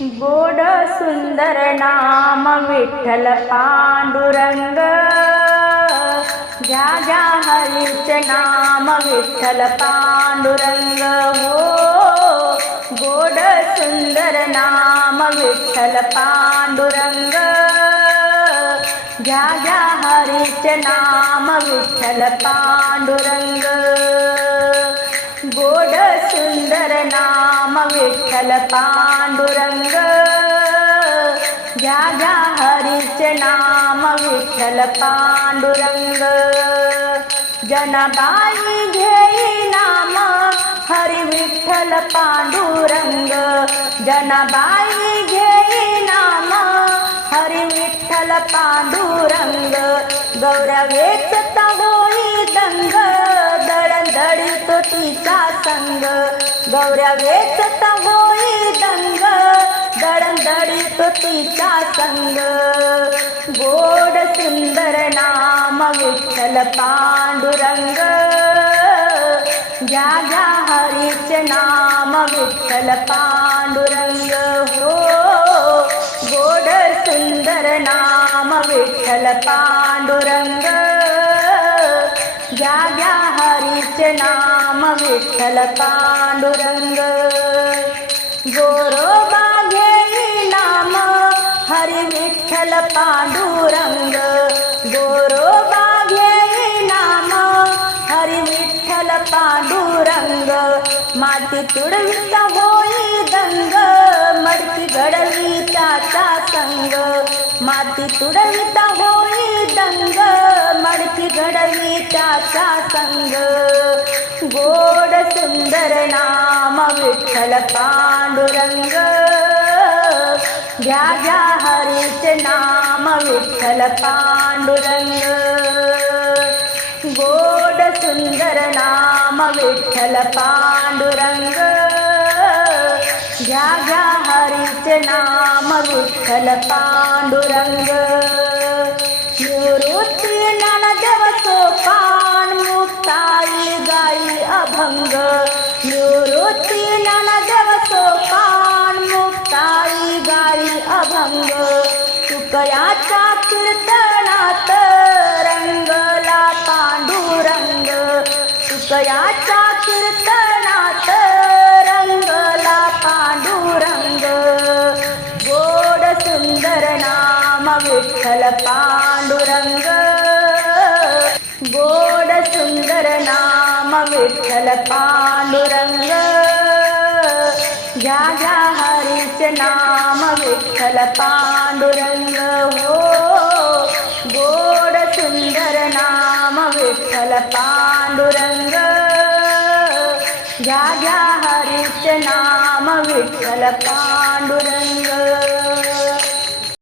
गोड सुंदर नाम विठ्ठल पांडुरंग. ज्या ज्या हरीचे नाम विठ्ठल पांडुरंग. हो गोड सुंदर नाम विठ्ठल पांडुरंग. ज्या ज्या हरीचे नाम विठ्ठल पांडुरंग. सुंदर नाम विठ्ठल पांडुरंग. घ्या घ्या हरीचे नाम विठ्ठल पांडुरंग. जनबाई घेई नाम हरी विठ्ठल पांडुरंग. जनबाई घेई नाम हरी विठ्ठल पांडुरंग. गौरवेच होई दंग दळदळीत तिचा संग. गौरवेच होई दंग. दळदळीत तिचा संग. गोड सुंदर नाम विठ्ठल पांडुरंग. ज्या ज्या हरीचे नाम विठ्ठल पांडुरंग. हो गोड सुंदर नाम विठ्ठल पांडुरंग. ज्या ज्या हरीचे नाम विठ्ठल पांडुरंग गोरोबा घेई नाम हरी विठ्ठल पांडुरंग गोरोबा घेई नाम हरी विठ्ठल पांडुरंग माती तुडवित होई दंग संग गोड सुंदर नाम ज्या हरीचे नाम विठ्ठल पांडुरंग गोड सुंदर नाम ज्या हरीचे नाम विठ्ठल पांडुरंग हृदयाच्या कीर्तनात रंगला पांडुरंग. गोड सुंदर नाम विठ्ठल पांडुरंग. गोड सुंदर नाम विठ्ठल पांडुरंग. घ्या घ्या हरीच नाम विठ्ठल पांडुरंग हो. गोड सुंदर नाम विठ्ठल पांडुरंग. ज्या ज्या नाम विठ्ठल पांडुरंग.